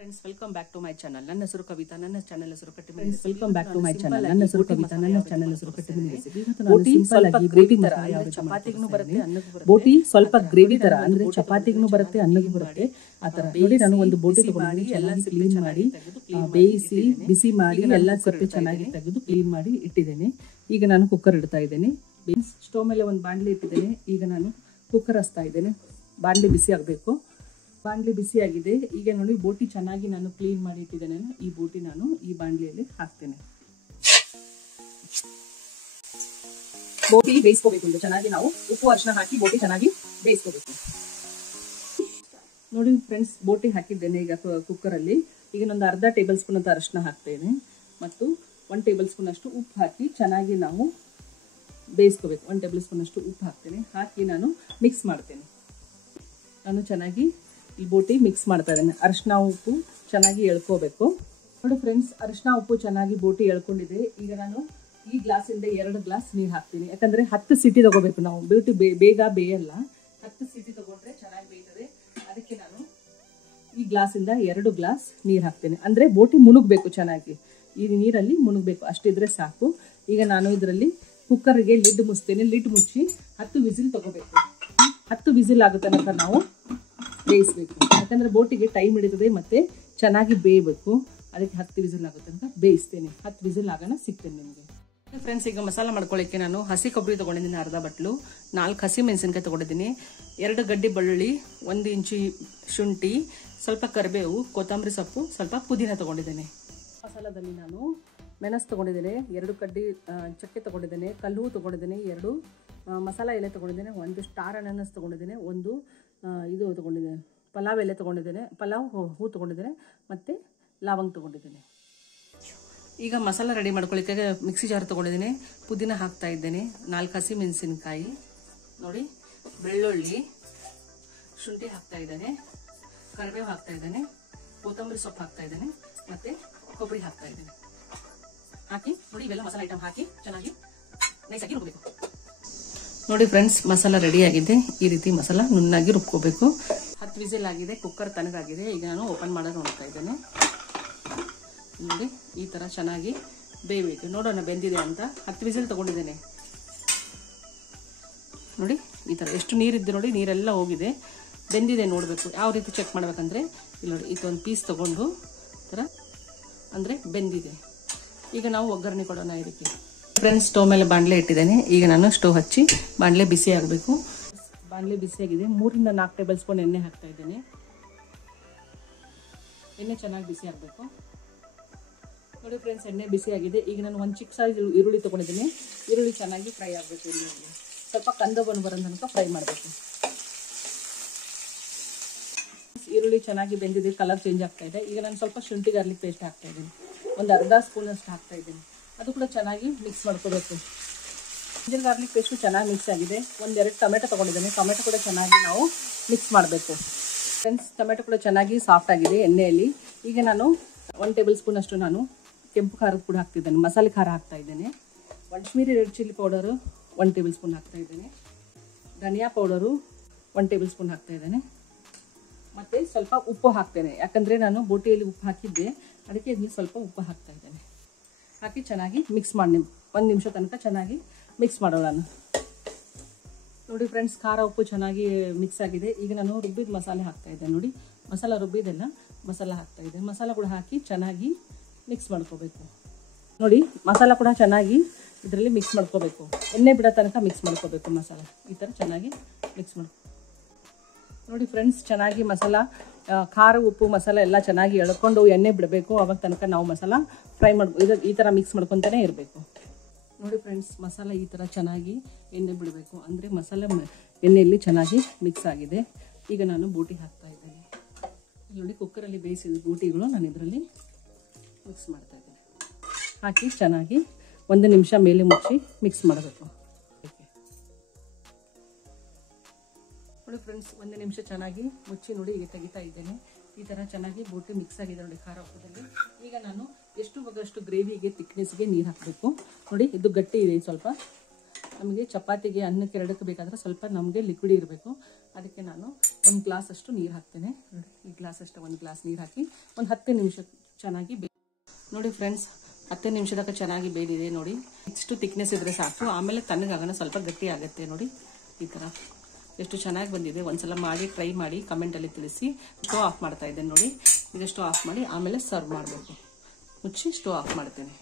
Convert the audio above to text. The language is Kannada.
Friends, welcome back to my channel. ನನ್ನ ಹೆಸರು ಕವಿತಾ. ನನ್ನ ಚಾನೆಲ್ ಹೆಸರು Kattimani. Welcome back to my channel. ನನ್ನ ಹೆಸರು ಕವಿತಾ. ನನ್ನ ಚಾನೆಲ್ ಹೆಸರು ಕಟ್ಟಿಮನಿ. ಬೋಟಿ ಸ್ವಲ್ಪ ಗ್ರೇವಿ ತರ ಅಂದ್ರೆ ಚಪಾತಿಗೂ ಬರುತ್ತೆ ಅನ್ನಕ್ಕೂ ಬರುತ್ತೆ. ಬೋಟಿ ಸ್ವಲ್ಪ ಗ್ರೇವಿ ತರ ಅಂದ್ರೆ ಚಪಾತಿಗೂ ಬರುತ್ತೆ ಅನ್ನಕ್ಕೂ ಬರುತ್ತೆ. ಆ ತರ ನೋಡಿ ನಾನು ಒಂದು ಬೋಟಿ ತಗೊಂಡು ಎಲ್ಲ ಕ್ಲೀನ್ ಮಾಡಿ ಬೇಯಿಸಿ ಬಿಸಿ ಮಾಡಿ ಎಲ್ಲ ಸಿಪ್ಪೆ ಚೆನ್ನಾಗಿ ತೆಗೆದು ಕ್ಲೀನ್ ಮಾಡಿ ಇಟ್ಟಿದ್ದೇನೆ. ಈಗ ನಾನು ಕುಕ್ಕರ್ ಇಡ್ತಾ ಇದ್ದೇನೆ. ಸ್ಟವ್ ಮೇಲೆ ಒಂದು ಬಾಣಲಿ ಇಟ್ಟಿದ್ದೇನೆ. ಈಗ ನಾನು ಕುಕ್ಕರ್ ಹಚ್ತಾ ಇದ್ದೇನೆ. ಬಾಣಲಿ ಬಿಸಿ ಆಗಬೇಕು. ಬಾಣಲಿ ಬಿಸಿ ಆಗಿದೆ. ಈಗ ನೋಡಿ ಬೋಟಿ ಚೆನ್ನಾಗಿ ನಾನು ಕ್ಲೀನ್ ಮಾಡಿ ಇಟ್ಟಿದ್ದೇನೆ. ಈ ಬೋಟಿ ನಾನು ಈ ಬಾಣಲಿಯಲ್ಲಿ ಹಾಕ್ತೇನೆ. ಬೋಟಿ ಬೇಯಿಸ್ಕೋಬೇಕು. ಈಗ ಚೆನ್ನಾಗಿ ನಾವು ಉಪ್ಪು ಅರಿಶಿನ ಹಾಕಿ ಬೋಟಿ ಚೆನ್ನಾಗಿ ಬೇಯಿಸ್ಕೋಬೇಕು. ನೋಡಿ ಫ್ರೆಂಡ್ಸ್, ಬೋಟಿ ಹಾಕಿದ್ದೇನೆ ಈಗ ಕುಕ್ಕರ್ ಅಲ್ಲಿ. ಈಗ ಒಂದು ಅರ್ಧ ಟೇಬಲ್ ಸ್ಪೂನ್ ಅಂತ ಅರಿಶಿನ ಹಾಕ್ತೇನೆ ಮತ್ತು 1 ಟೇಬಲ್ ಸ್ಪೂನ್ ಅಷ್ಟು ಉಪ್ಪು ಹಾಕಿ ಚೆನ್ನಾಗಿ ನಾವು ಬೇಯಿಸ್ಕೋಬೇಕು. 1 ಟೇಬಲ್ ಸ್ಪೂನ್ ಅಷ್ಟು ಉಪ್ಪು ಹಾಕ್ತೇನೆ. ಹಾಕಿ ನಾನು ಮಿಕ್ಸ್ ಮಾಡ್ತೇನೆ. ನಾನು ಚೆನ್ನಾಗಿ ಈ ಬೋಟಿ ಮಿಕ್ಸ್ ಮಾಡ್ತಾ ಇದ್ದೇನೆ. ಅರಿಶಿನ ಉಪ್ಪು ಚೆನ್ನಾಗಿ ಎಳ್ಕೋಬೇಕು. ನೋಡಿ ಫ್ರೆಂಡ್ಸ್, ಅರಿಶಿನ ಉಪ್ಪು ಚೆನ್ನಾಗಿ ಬೋಟಿ ಎಳ್ಕೊಂಡಿದೆ. ಈಗ ನಾನು ಈ ಗ್ಲಾಸಿಂದ 2 ಗ್ಲಾಸ್ ನೀರು ಹಾಕ್ತೀನಿ. ಯಾಕಂದ್ರೆ 10 ಸೀಟಿ ತಗೋಬೇಕು ನಾವು. ಬೋಟಿ ಬೇಗ ಬೇಯಲ್ಲ. 10 ಸೀಟಿ ತಗೊಂಡ್ರೆ ಚೆನ್ನಾಗಿ ಬೇಯ್ತದೆ. ಅದಕ್ಕೆ ನಾನು ಈ ಗ್ಲಾಸಿಂದ 2 ಗ್ಲಾಸ್ ನೀರು ಹಾಕ್ತೇನೆ. ಅಂದ್ರೆ ಬೋಟಿ ಮುಳುಗಬೇಕು ಚೆನ್ನಾಗಿ. ಈ ನೀರಲ್ಲಿ ಮುಳುಗಬೇಕು, ಅಷ್ಟಿದ್ರೆ ಸಾಕು. ಈಗ ನಾನು ಇದರಲ್ಲಿ ಕುಕ್ಕರ್ಗೆ ಲಿಡ್ ಮುಚ್ತೇನೆ. ಲಿಡ್ ಮುಚ್ಚಿ 10 ವಿಸಿಲ್ ತಗೋಬೇಕು. 10 ವಿಸಿಲ್ ಆಗೋ ತನಕ ನಾವು ಬೇಯಿಸ್ಬೇಕು. ಯಾಕಂದ್ರೆ ಬೋಟಿಗೆ ಟೈಮ್ ಹಿಡಿತದೆ ಮತ್ತೆ ಚೆನ್ನಾಗಿ ಬೇಯಬೇಕು. ಅದಕ್ಕೆ 10 ವಿಸಿಲ್ ಆಗೋ ತನಕ ಬೇಯಿಸ್ತೇನೆ. 10 ವಿಸಿಲ್ ಆಗೋಣ ಸಿಗ್ತೇನೆ ನಿಮಗೆ. ಫ್ರೆಂಡ್ಸ್, ಈಗ ಮಸಾಲ ಮಾಡ್ಕೊಳ್ಳಿಕ್ಕೆ ನಾನು ಹಸಿ ಕೊಬ್ಬರಿ ತಗೊಂಡಿದ್ದೀನಿ ಅರ್ಧ ಬಟ್ಲು, 4 ಹಸಿ ಮೆಣಸಿನಕಾಯಿ ತಗೊಂಡಿದ್ದೀನಿ, 2 ಗಡ್ಡೆ ಬೆಳ್ಳುಳ್ಳಿ, 1 ಇಂಚು ಶುಂಠಿ, ಸ್ವಲ್ಪ ಕರಿಬೇವು, ಕೊತ್ತಂಬರಿ ಸೊಪ್ಪು, ಸ್ವಲ್ಪ ಪುದೀನ ತಗೊಂಡಿದ್ದೇನೆ. ಮಸಾಲದಲ್ಲಿ ನಾನು ಮೆಣಸು ತಗೊಂಡಿದ್ದೇನೆ, 2 ಕಡ್ಡಿ ಚಕ್ಕೆ ತಗೊಂಡಿದ್ದೇನೆ, ಕಲ್ಲು ಹೂ ತಗೊಂಡಿದ್ದೇನೆ, 2 ಮಸಾಲ ಎಲೆ ತಗೊಂಡಿದ್ದೇನೆ, 1 ಸ್ಟಾರ್ ಅನಾನಸ್ ತಗೊಂಡಿದ್ದೇನೆ, 1 ಇದು ತಗೊಂಡಿದ್ದೇನೆ, ಪಲಾವ್ ಎಲೆ ತಗೊಂಡಿದ್ದೇನೆ, ಪಲಾವ್ ಹೂ ತಗೊಂಡಿದ್ದೇನೆ, ಮತ್ತು ಲವಂಗ ತಗೊಂಡಿದ್ದೇನೆ. ಈಗ ಮಸಾಲ ರೆಡಿ ಮಾಡ್ಕೊಳ್ಳಿಕ್ಕೆ ಮಿಕ್ಸಿ ಜಾರ್ ತಗೊಂಡಿದ್ದೇನೆ. ಪುದೀನ ಹಾಕ್ತಾ ಇದ್ದೇನೆ, 4 ಹಸಿ ಮೆಣಸಿನಕಾಯಿ, ನೋಡಿ ಬೆಳ್ಳುಳ್ಳಿ, ಶುಂಠಿ ಹಾಕ್ತಾ ಇದ್ದೇನೆ, ಕರಿಬೇವು ಹಾಕ್ತಾ ಇದ್ದೇನೆ, ಕೊತ್ತಂಬರಿ ಸೊಪ್ಪು ಹಾಕ್ತಾ ಇದ್ದೇನೆ, ಮತ್ತು ಕೊಬ್ಬರಿ ಹಾಕ್ತಾ ಇದ್ದೇನೆ. ಹಾಕಿ ನೋಡಿ ಇವೆಲ್ಲ ಮಸಾಲ ಐಟಮ್ ಹಾಕಿ ಚೆನ್ನಾಗಿ ನೈಸಾಗಿ ರುಬ್ಬಬೇಕು. ನೋಡಿ ಫ್ರೆಂಡ್ಸ್, ಮಸಾಲ ರೆಡಿ ಆಗಿದೆ. ಈ ರೀತಿ ಮಸಾಲ ನುಣ್ಣಾಗಿ ರುಬ್ಕೋಬೇಕು. 10 ವಿಸಿಲ್ ಆಗಿದೆ. ಕುಕ್ಕರ್ ತಣ್ಣಗಾಗಿದೆ. ಈಗ ನಾನು ಓಪನ್ ಮಾಡೋದು ನೋಡ್ತಾ ಇದ್ದೇನೆ. ನೋಡಿ ಈ ತರ ಚೆನ್ನಾಗಿ ಬೇಯಬೇಕು. ನೋಡೋಣ ಬೆಂದಿದೆ ಅಂತ. 10 ವಿಸಿಲ್ ತಗೊಂಡಿದ್ದೇನೆ. ನೋಡಿ ಈ ತರ ಎಷ್ಟು ನೀರಿದ್ದು ನೋಡಿ, ನೀರೆಲ್ಲ ಹೋಗಿದೆ, ಬೆಂದಿದೆ. ನೋಡಬೇಕು ಯಾವ ರೀತಿ ಚೆಕ್ ಮಾಡ್ಬೇಕಂದ್ರೆ ಇಲ್ಲಿ ನೋಡಿ, ಇದೊಂದು ಪೀಸ್ ತಗೊಂಡು ತರ ಅಂದ್ರೆ ಬೆಂದಿದೆ. ಈಗ ನಾವು ಒಗ್ಗರಣೆ ಕೊಡೋಣ ಇದಕ್ಕೆ. ಫ್ರೆಂಡ್ಸ್, ಸ್ಟವ್ ಮೇಲೆ ಬಾಣಲೆ ಇಟ್ಟಿದ್ದೇನೆ. ಈಗ ನಾನು ಸ್ಟವ್ ಹಚ್ಚಿ ಬಾಣಲೆ ಬಿಸಿ ಆಗಬೇಕು. ಬಾಣಲೆ ಬಿಸಿಯಾಗಿದೆ. 3 ರಿಂದ 4 ಟೇಬಲ್ ಸ್ಪೂನ್ ಎಣ್ಣೆ ಹಾಕ್ತಾ ಇದ್ದೇನೆ. ಎಣ್ಣೆ ಚೆನ್ನಾಗಿ ಬಿಸಿ ಆಗಬೇಕು. ನೋಡಿ ಫ್ರೆಂಡ್ಸ್, ಎಣ್ಣೆ ಬಿಸಿ ಆಗಿದೆ. ಈಗ ನಾನು 1 ಚಿಕ್ಕ ಸೈಜ್ ಈರುಳ್ಳಿ ತಗೊಂಡಿದ್ದೀನಿ. ಈರುಳ್ಳಿ ಚೆನ್ನಾಗಿ ಫ್ರೈ ಆಗಬೇಕು. ಈರುಳ್ಳಿ ಸ್ವಲ್ಪ ಕಂದು ಬಣ್ಣ ಬರೋ ತನಕ ಫ್ರೈ ಮಾಡಬೇಕು. ಈರುಳ್ಳಿ ಚೆನ್ನಾಗಿ ಬೆಂದಿದೆ, ಕಲರ್ ಚೇಂಜ್ ಆಗ್ತಾ ಇದೆ. ಈಗ ನಾನು ಸ್ವಲ್ಪ ಶುಂಠಿ ಗಾರ್ಲಿಕ್ ಪೇಸ್ಟ್ ಹಾಕ್ತಾ ಇದ್ದೀನಿ. 1 ಅರ್ಧ ಸ್ಪೂನ್ ಅಷ್ಟು ಹಾಕ್ತಾ ಇದ್ದೀನಿ. ಅದು ಕೂಡ ಚೆನ್ನಾಗಿ ಮಿಕ್ಸ್ ಮಾಡ್ಕೋಬೇಕು. ಜಿಂಜರ್ ಗಾರ್ಲಿಕ್ ಪೇಸ್ಟು ಚೆನ್ನಾಗಿ ಮಿಕ್ಸ್ ಆಗಿದೆ. 1-2 ಟೊಮೆಟೊ ತೊಗೊಂಡಿದ್ದೇನೆ. ಟೊಮೆಟೊ ಕೂಡ ಚೆನ್ನಾಗಿ ನಾವು ಮಿಕ್ಸ್ ಮಾಡಬೇಕು. ಫ್ರೆಂಡ್ಸ್, ಟೊಮೆಟೊ ಕೂಡ ಚೆನ್ನಾಗಿ ಸಾಫ್ಟ್ ಆಗಿದೆ ಎಣ್ಣೆಯಲ್ಲಿ. ಈಗ ನಾನು 1 ಟೇಬಲ್ ಸ್ಪೂನ್ ಅಷ್ಟು ನಾನು ಕೆಂಪು ಖಾರದ ಪುಡಿ ಹಾಕ್ತಿದ್ದೇನೆ. ಮಸಾಲೆ ಖಾರ ಹಾಕ್ತಾ ಇದ್ದೇನೆ. Kashmiri red chilli powder 1 table spoon ಹಾಕ್ತಾ ಇದ್ದೇನೆ. ಧನಿಯಾ ಪೌಡರು 1 ಟೇಬಲ್ ಸ್ಪೂನ್ ಹಾಕ್ತಾ ಇದ್ದೇನೆ. ಮತ್ತು ಸ್ವಲ್ಪ ಉಪ್ಪು ಹಾಕ್ತೇನೆ. ಯಾಕಂದರೆ ನಾನು ಬೋಟಿಯಲ್ಲಿ ಉಪ್ಪು ಹಾಕಿದ್ದೆ, ಅದಕ್ಕೆ ಇಲ್ಲಿ ಸ್ವಲ್ಪ ಉಪ್ಪು ಹಾಕ್ತಾ ಇದ್ದೇನೆ. ಹಾಕಿ ಚೆನ್ನಾಗಿ ಮಿಕ್ಸ್ ಮಾಡಿ 1 ನಿಮಿಷ ತನಕ ಚೆನ್ನಾಗಿ ಮಿಕ್ಸ್ ಮಾಡೋಣ. ನೋಡಿ ಫ್ರೆಂಡ್ಸ್, ಖಾರ ಉಪ್ಪು ಚೆನ್ನಾಗಿ ಮಿಕ್ಸ್ ಆಗಿದೆ. ಈಗ ನಾನು ರುಬ್ಬಿದ ಮಸಾಲೆ ಹಾಕ್ತಾ ಇದ್ದೇನೆ. ನೋಡಿ ಮಸಾಲ ರುಬ್ಬಿದೆಲ್ಲ ಮಸಾಲ ಹಾಕ್ತಾ ಇದ್ದೇನೆ. ಮಸಾಲ ಕೂಡ ಹಾಕಿ ಚೆನ್ನಾಗಿ ಮಿಕ್ಸ್ ಮಾಡ್ಕೋಬೇಕು. ನೋಡಿ ಮಸಾಲ ಕೂಡ ಚೆನ್ನಾಗಿ ಇದರಲ್ಲಿ ಮಿಕ್ಸ್ ಮಾಡ್ಕೋಬೇಕು. ಎಣ್ಣೆ ಬಿಡೋ ತನಕ ಮಿಕ್ಸ್ ಮಾಡ್ಕೋಬೇಕು. ಮಸಾಲ ಈ ಥರ ಚೆನ್ನಾಗಿ ಮಿಕ್ಸ್ ಮಾಡ್ಕೊ. ನೋಡಿ ಫ್ರೆಂಡ್ಸ್, ಚೆನ್ನಾಗಿ ಮಸಾಲ ಖಾರ ಉಪ್ಪು ಮಸಾಲ ಎಲ್ಲ ಚೆನ್ನಾಗಿ ಎಳ್ಕೊಂಡು ಎಣ್ಣೆ ಬಿಡಬೇಕು. ಆವಾಗ ತನಕ ನಾವು ಮಸಾಲ ಫ್ರೈ ಮಾಡ್ಬೋದು. ಈ ಥರ ಮಿಕ್ಸ್ ಮಾಡ್ಕೊತಾನೆ ಇರಬೇಕು. ನೋಡಿ ಫ್ರೆಂಡ್ಸ್, ಮಸಾಲ ಈ ಥರ ಚೆನ್ನಾಗಿ ಎಣ್ಣೆ ಬಿಡಬೇಕು. ಅಂದರೆ ಮಸಾಲ ಎಣ್ಣೆಯಲ್ಲಿ ಚೆನ್ನಾಗಿ ಮಿಕ್ಸ್ ಆಗಿದೆ. ಈಗ ನಾನು ಬೋಟಿ ಹಾಕ್ತಾ ಇದ್ದೇನೆ. ನೋಡಿ ಕುಕ್ಕರಲ್ಲಿ ಬೇಯಿಸಿದ ಬೋಟಿಗಳು ನಾನು ಇದರಲ್ಲಿ ಮಿಕ್ಸ್ ಮಾಡ್ತಾ ಇದ್ದೇನೆ. ಹಾಕಿ ಚೆನ್ನಾಗಿ 1 ನಿಮಿಷ ಮೇಲೆ ಮುಚ್ಚಿ ಮಿಕ್ಸ್ ಮಾಡಬೇಕು. ನೋಡಿ ಫ್ರೆಂಡ್ಸ್, 1 ನಿಮಿಷ ಚೆನ್ನಾಗಿ ಮುಚ್ಚಿ ನೋಡಿ ಈಗ ತೆಗಿತಾ ಇದ್ದೇನೆ. ಈ ಥರ ಚೆನ್ನಾಗಿ ಬೋಟಿ ಮಿಕ್ಸ್ ಆಗಿದೆ ನೋಡಿ ಖಾರ ಉಪ್ಪದಲ್ಲಿ. ಈಗ ನಾನು ಎಷ್ಟು ಬೇಕಷ್ಟು ಗ್ರೇವಿಗೆ ತಿಕ್ನೆಸ್ಗೆ ನೀರು ಹಾಕಬೇಕು. ನೋಡಿ ಇದು ಗಟ್ಟಿ ಇದೆ ಸ್ವಲ್ಪ. ನಮಗೆ ಚಪಾತಿಗೆ ಅನ್ನಕ್ಕೆ ಎರಡಕ್ಕೆ ಬೇಕಾದರೆ ಸ್ವಲ್ಪ ನಮಗೆ ಲಿಕ್ವಿಡ್ ಇರಬೇಕು. ಅದಕ್ಕೆ ನಾನು 1 ಗ್ಲಾಸ್ ಅಷ್ಟು ನೀರು ಹಾಕ್ತೇನೆ. ಈ ಗ್ಲಾಸ್ ಅಷ್ಟು 1 ಗ್ಲಾಸ್ ನೀರು ಹಾಕಿ ಒಂದು 10 ನಿಮಿಷ ಚೆನ್ನಾಗಿ ನೋಡಿ ಫ್ರೆಂಡ್ಸ್, 10 ನಿಮಿಷದಾಗ ಚೆನ್ನಾಗಿ ಬೇಯ್ದಿದೆ ನೋಡಿ. ಇಷ್ಟು ಥಿಕ್ನೆಸ್ ಇದ್ರೆ ಸಾಕು. ಆಮೇಲೆ ತಣ್ಣಗಾಗೋಣ, ಸ್ವಲ್ಪ ಗಟ್ಟಿ ಆಗುತ್ತೆ ನೋಡಿ. ಈ ಥರ ಎಷ್ಟು ಚೆನ್ನಾಗಿ ಬಂದಿದೆ. ಒಂದ್ಸಲ ಮಾಡಿ ಟ್ರೈ ಮಾಡಿ ಕಮೆಂಟಲ್ಲಿ ತಿಳಿಸಿ. ಸ್ಟವ್ ಆಫ್ ಮಾಡ್ತಾ ಇದ್ದೇನೆ ನೋಡಿ. ಈಗ ಸ್ಟವ್ ಆಫ್ ಮಾಡಿ ಆಮೇಲೆ ಸರ್ವ್ ಮಾಡಬೇಕು. ಮುಚ್ಚಿ ಸ್ಟವ್ ಆಫ್ ಮಾಡ್ತೇನೆ.